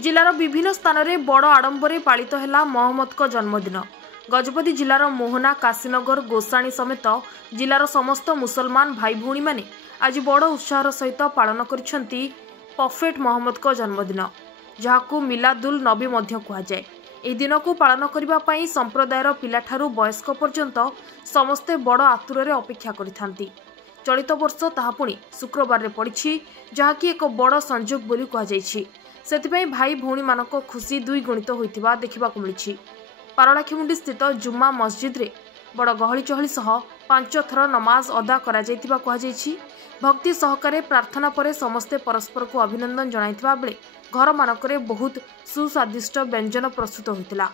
जिलार विभिन्न स्थान में बड़ आडंबर पालित है मोहम्मद को जन्मदिन। गजपति जिलार मोहना काशीनगर गोसाणी समेत जिलार समस्त मुसलमान भाई भौणी माने आज बड़ उत्साह सहित पालन करिसेंती प्रॉफेट मोहम्मद को जन्मदिन, जहाकू मिलादुल नबी मध्य कहुए। यह दिन को पालन करने संप्रदायर पिलाठारू वयस्क पर्यंत समस्ते बड़ आतुरे अपेक्षा करिथांती। चलित वर्ष ताहा पुणी शुक्रवार में पड़ी, जहाँकि एक बड़ संजोग बोली कहुଯାଇଛି। सेथिपाई भाई भौणी मानक खुशी दुई गुणित होइतिबा देखिबाकू मिलिछि। पारलाखिमुंडी स्थित जुम्मा मस्जिद रे बड़ गहली चहली सह 5 थर नमाज अदा करा जायतिबा कहुଯାଇଛି। भक्ति सहकारे प्रार्थना परे समस्ते परस्पर को अभिनंदन जणाइतिबा बेले घर मानकरे बहुत सुस्वादिष्ट व्यंजन प्रस्तुत होइतिला।